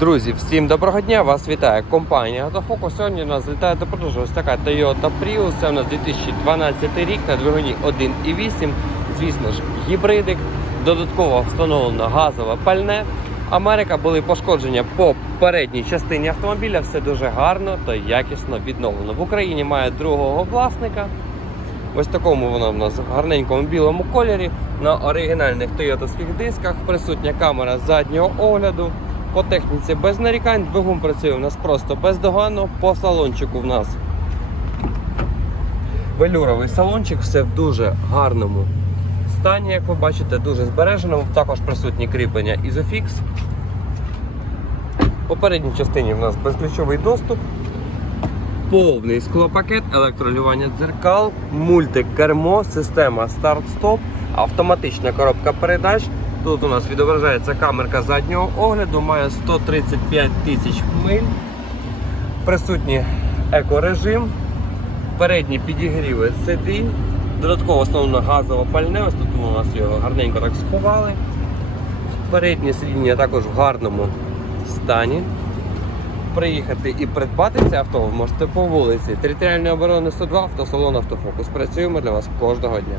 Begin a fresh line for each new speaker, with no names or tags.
Друзі, всім доброго дня! Вас вітає компанія Автофокус. Сьогодні у нас злітає до продажу ось така Toyota Prius. Це у нас 2012 рік на двигуні 1.8. Звісно ж, гібридик. Додатково встановлено газове пальне. Америка були пошкодження по передній частині автомобіля. Все дуже гарно та якісно відновлено. В Україні має другого власника. Ось такому воно в нас в гарненькому білому кольорі. На оригінальних тойотовських дисках присутня камера заднього огляду. По техніці без нарікань, двигун працює у нас просто бездоганно. По салончику в нас велюровий салончик, все в дуже гарному стані, як ви бачите, дуже збережено. Також присутні кріплення Isofix. В попередній частині в нас безключовий доступ. Повний склопакет, електролювання дзеркал, мультикермо, система старт-стоп, автоматична коробка передач. Тут у нас відображається камерка заднього огляду, має 135 тисяч миль. Присутній екорежим, передні підігріви сиди, додатково основно газове пальне. Ось тут у нас його гарненько так сховали. Переднє сидіння також в гарному стані приїхати і придбати це авто ви можете по вулиці Територіальної оборони 102 автосалон Автофокус. Працюємо для вас кожного дня.